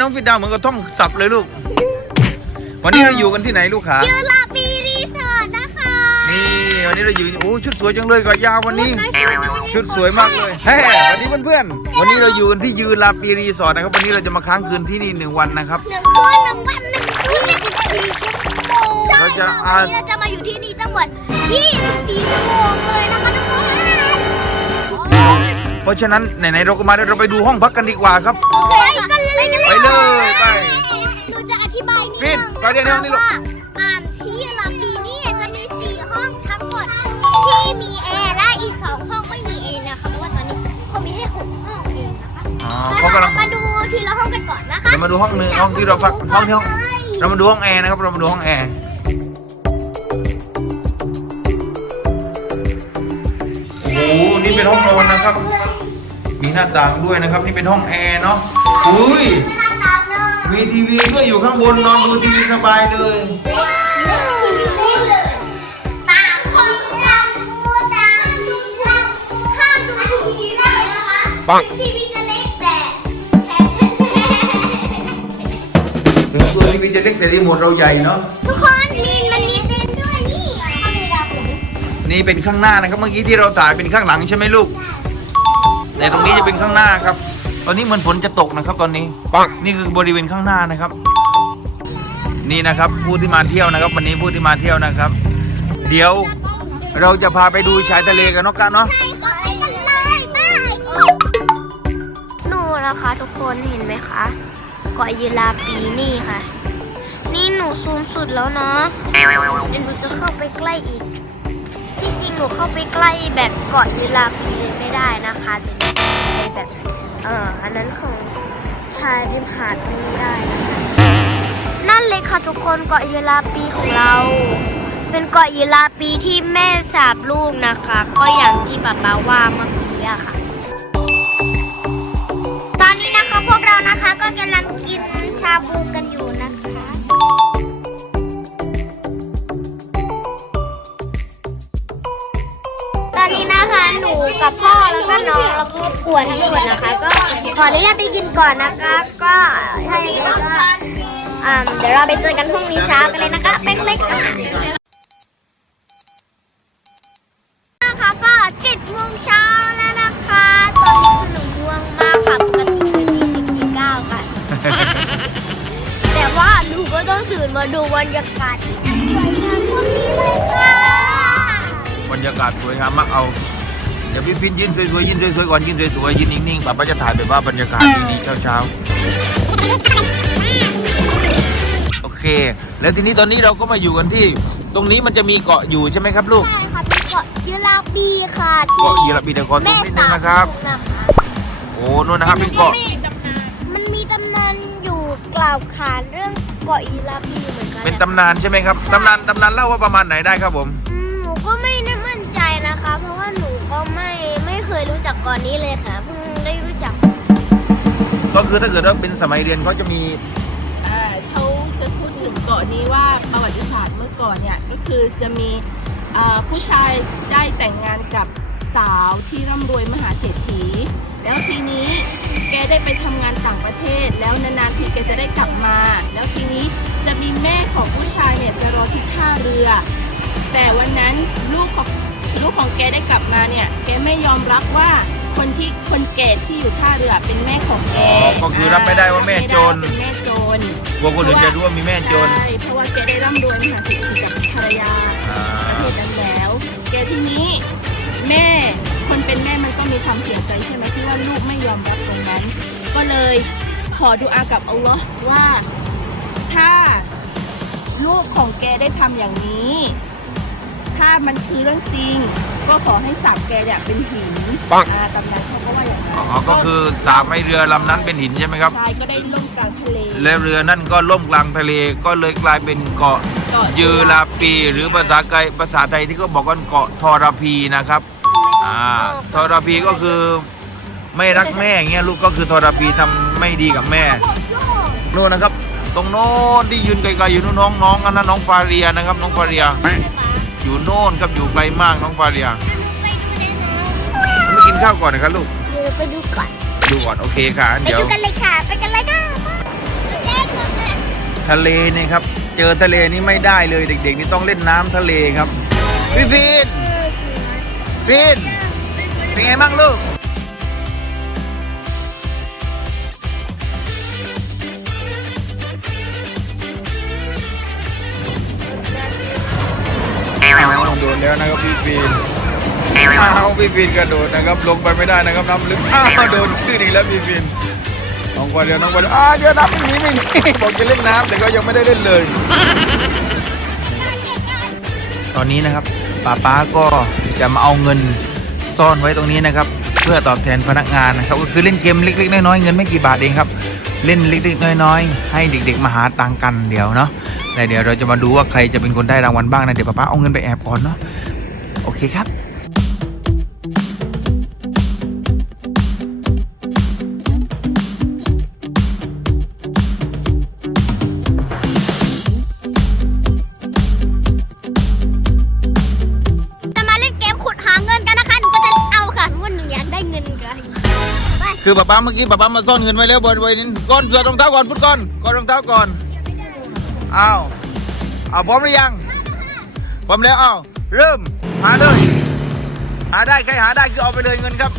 น้องฟิดดาวเหมือนกับท่องศัพท์เลยลูก วันนี้เราอยู่กันที่ไหนลูกขายูลาปีรีสอร์ทนะคะนี่วันนี้เราอยู่โอ้ชุดสวยจังเลยเกาะยาววันนี้ ชุดสวยมากเลยเฮ้วันนี้เพื่อนๆวันนี้เราอยู่กันที่ยืนลาปีรีสอร์ทนะครับวันนี้เราจะมาค้างคืนที่นี่หนึ่งวันนะครับหนึ่งคืนหนึ่งวันหนึ่งคืนยี่สิบสี่ชั่วโมงเราจะใช่ค่ะวันนี้เราจะมาอยู่ที่นี่ทั้งหมดยี่สิบสี่ชั่วโมงเลยนะคะทุกคนเพราะฉะนั้นไหนๆเราก็มาแล้วเราไปดูห้องพักกันดีกว่าครับโอเคค่ะไป กันเลยไปเลยไปหนูจะอธิบายนิดฟินึนงไปเดี๋ยวๆนี่ลูกว่าอ่านที่ลาปีนี่จะมีสี่ห้องทั้งหมดที่มีแอร์และอีกสองห้องไม่มีแอร์นะคะเพราะว่าตอนนี้เขามีให้หกห้องเองนะคะอ๋อเขากำลังมาดูทีละห้องกันก่อนนะคะจะมาดูห้องหนึ่งห้องที่เราพักห้องที่ห้องเรามาดูห้องแอร์นะครับเรามาดูห้องแอร์โอ้โหนี่เป็นห้องนอนนะครับมี หน้าต่างด้วยนะครับ นี่เป็นห้องแอร์เนาะอุ้ยมีทีวีด้วยอยู่ข้างบนนอนดูทีวีสบายเลยต่างคนต่างดูต่างดูห้ามดูทีวีได้นะคะปังถึงทีวีจะเล็กแต่แต่ถึงตัวทีวีจะเล็กแต่รีโมทเราใหญ่เนาะทุกคนมีมันมีเต้นด้วยนี่เข้าไปดับผมนี่เป็นข้างหน้านะครับเมื่อกี้ที่เราถ่ายเป็นข้างหลังใช่ไหมลูก แต่ตรงนี้จะเป็นข้างหน้าครับ ตอนนี้เหมือนฝนจะตกนะครับตอนนี้ปังนี่คือบริเวณข้างหน้านะครับ นี่นะครับผู้ที่มาเที่ยวนะครับ วันนี้ผู้ที่มาเที่ยวนะครับ เดี๋ยวเราจะพาไปดูชายทะเลกันเนาะกันเนาะใช่ก็ไปกันเลยไปหนูนะคะทุกคนเห็นไหมคะเกาะยีราปีนี่ค่ะ นี่หนูซูมสุดแล้วเนาะเดี๋ยวหนูจะเข้าไปใกล้อีกที่จริงหนูเข้าไปใกล้แบบเกาะยีราปีเลยไม่ได้นะคะเดี๋ยวหนูไป แบบเอออันนั้นของชายริมหาดไม่ได้นะคะนั่นเลยค่ะทุกคนเกาะยีราปีของเรา เป็นเกาะยีราปีที่แม่สาบลูกนะคะ ก็อย่างที่ป๊าป๊าว่าเมื่อกี้อะค่ะ ตอนนี้นะคะพวกเรานะคะก็กำลังกินชาบูกันอยู่นะคะ ตอนนี้นะคะหนูกับพ่อ ก็น้องแล้วก็กวนทั้งหมดนะคะ ก็ขออนุญาตไปกินก่อนนะคะ ก็ถ้าอย่างไรก็อ่าเดี๋ยวเราไปเจอกันพรุ่งนี้เช้ากันเลยนะคะเป๊กเล็กค่ะนะคะก็เจ็ดโมงเช้าแล้วนะคะ ตอนนี้คือหนูง่วงมากค่ะปกติคือตีสิบตีเก้าค่ะ แต่ว่าหนูก็ต้องตื่นมาดูบรรยากาศที่สวยงามพวกนี้เลยค่ะบรรยากาศสวยงามมากเอา เดี๋ยวพี่พินยืนสวยๆยืนสวยๆก่อนยืนสวยๆยืนนิ่งๆป้าป้าจะถ่ายแบบว่าบรรยากาศดีๆเช้าๆโอเค แล้วทีนี้ตอนนี้เราก็มาอยู่กันที่ ตรงนี้มันจะมีเกาะอยู่ใช่ไหมครับลูก ใช่ค่ะเป็นเกาะยีราปีค่ะที่เกาะยีราปีเดี๋ยวขอซูแม่มนิดนึสางนะครับนะคะโอ้นู่นนะครับเป็นเกาะ มันมีตำนานอยู่กล่าวขานเรื่องเกาะยีราปีเหมือนกันเป็นตำนานใช่ไหมครับตำนานตำนานเล่าว่าประมาณไหนได้ครับผมอืมหนูก็ไม่ได้มั่นใจนะคะ เพราะว่าหนู ก็ไม่ไม่เคยรู้จักเก่อนนี้เลยค่ะเพิ่งได้รู้จักก็คือถ้าเกิดว่าเป็นสมัยเรียนเขาจะมี เอ่อเขาจะพูดถึงเกาะนี้ว่าประวัติศาสตร์เมื่อก่อนเนี่ยก็คือจะมีเอ่อผู้ชายได้แต่งงานกับสาวที่ร่ำรวยมหาเศรษฐี แล้วทีนี้แกได้ไปทำงานต่างประเทศ แล้วนานๆทีแกจะได้กลับมา แล้วทีนี้จะมีแม่ของผู้ชายเนี่ยจะรอที่ท่าเรือ แต่วันนั้นลูกของ ลูกของแกได้กลับมาเนี่ย แกไม่ยอมรับว่าคนที่คนแก่ที่อยู่ท่าเรือเป็นแม่ของแกอ๋อก็คือรับไม่ได้ว่าแม่โจรเป็นแม่โจรกลัวคนอื่นจะรู้ว่ามีแม่โจรใช่เพราะว่าแกได้ร่ำรวยมหาเศรษฐีกับภรรยา อ่าประเทศนั้นแล้ว แกทีนี้แม่คนเป็นแม่มันก็มีความเสียใจใช่ไหมที่ว่าลูกไม่ยอมรับตรงนั้น ก็เลยขอดูอากับอัลลอฮ์ว่าถ้าลูกของแกได้ทำอย่างนี้ ถ้ามันคือเรื่องจริง ก็ขอให้สาบแกเนี่ยเป็นหินปัง อ่าตำนานเขาก็ว่าอย่างนั้นอ๋อก็คือสาบให้เรือลำนั้นเป็นหินใช่ไหมครับ ชายก็ได้ล่มกลางทะเลแล้วเรือนั่นก็ล่มกลางทะเลก็เลยกลายเป็นเกาะเกาะยืราปีหรือภาษาไกลภาษาไทยที่เขาบอกว่าเกาะทรพีนะครับอ่าทรพีก็คือไม่รักแม่อย่างเงี้ยลูกก็คือทรพีทำไม่ดีกับแม่นู่นนะครับ ตรงโน้นที่ยืนไกลๆอยู่นู่นน้องน้องอันนั้นน้องฟาเรียนะครับ น้องฟาเรีย อยู่โน่นครับอยู่ไกลมากน้องฟาเรียไปดูได้ไหมไม่กินข้าวก่อนนะครับลูกเดี๋ยวไปดูก่อนดูก่อนโอเคค่ะไปเดี๋ยวดูกันเลยค่ะไปกันเลยค่ะทะเลเนี่ยครับ เจอทะเลนี่ไม่ได้เลยเด็ก ๆ นี่ต้องเล่นน้ำทะเลครับพี่ฟินฟินเป็นไงบ้างลูก แล้วนะครับพี่ฟินอ้าวพี่ฟินกระโดดนะครับลงไปไม่ได้นะครับน้ำลึกอ้าวโดนขึ้นอีกแล้วพี่ฟินน้องคนเดียวน้องคนเดียวอ้าวเดี๋ยวน้ำไม่มีไม่มีบอกจะเล่นน้ำแต่ก็ยังไม่ได้เล่นเลย ตอนนี้นะครับป้าป้าก็จะมาเอาเงินซ่อนไว้ตรงนี้นะครับ เพื่อตอบแทนพนักงานนะครับก็คือเล่นเกมเล็ก ๆ น้อยๆเงินไม่กี่บาทเองครับ เล่นเล็กๆน้อยๆให้เด็ก ๆมาหาตังกันเดี๋ยวเนาะ แต่เดี๋ยวเราจะมาดูว่าใครจะเป็นคนได้รางวัลบ้างนะเดี๋ยวป้าป้าเอาเงินไปแอบก่อนเนาะโอเคครับจะมาเล่นเกมขุดหาเงินกันนะคะหนูก็จะเอาค่ะเพราะว่าหนูอยากได้เงินกันไปคือป้าป้าเมื่อกี้ป้าป้ามาซ่อนเงินไว้แล้วบนไว้นี่ก้อนเสือรองเท้าก่อนฟุตก่อนก่อนรองเท้าก่อน อ้าวเอาพร้อมหรือยังพร้อมแล้วอ้าวเริ่มหาเลยหาได้ใครหาได้คือเอาไปเลยเงินครับ